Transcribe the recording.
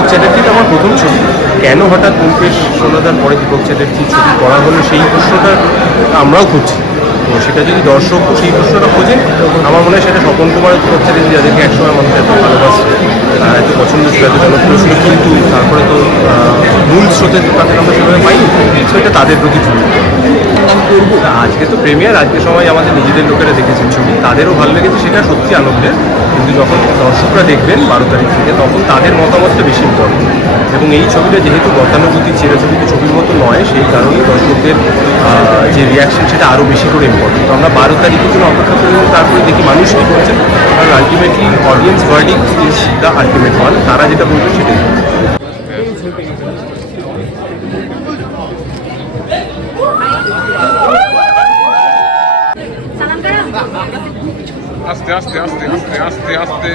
দীপক চ্যাটার্জিটা আমার প্রথম ছবি, কেন হঠাৎ ব্যোমকেশ সোনাদার পরে দীপক চ্যাটার্জির ছবি করা হলো সেই প্রশ্নটা আমরাও খুঁজছি। তো সেটা যদি দর্শক সেই প্রশ্নটা খোঁজে, আমার মনে হয় সেটা স্বপন কুমার দীপক চ্যাটার্জি যাদেরকে একসময় মানুষ এত ভালোবাসছে, এত পছন্দ ছিল, এত জনপ্রিয় ছিল, কিন্তু তারপরে তো মূল স্রোতের তাদের আমরা সেভাবে পাইনি, সেটা তাদের প্রতি ছবি করবো। আজকে তো প্রিমিয়ার, আজকে সবাই আমাদের নিজেদের লোকেরা দেখেছেন ছবি, তাদেরও ভালো লেগেছে, সেটা সত্যি আনন্দের। কিন্তু যখন দর্শকরা দেখবেন 12 তারিখ থেকে, তখন তাদের মতামতটা বেশি ইম্পর্টেন্ট। এবং এই ছবিটা যেহেতু গতানুগতিক চিরাচরিত ছবির মতো নয়, সেই কারণেই দর্শকদের যে রিয়াকশন সেটা আরও বেশি করে ইম্পর্টেন্ট। তো আমরা 12 তারিখের জন্য অপেক্ষা করি এবং তারপরে দেখি মানুষ কী করছেন, কারণ ultimately audience verdict is the ultimate one. তারা যেটা বলবেন সেটাই। আস্তে আস্তে আস্তে আস্তে আস্তে আস্তে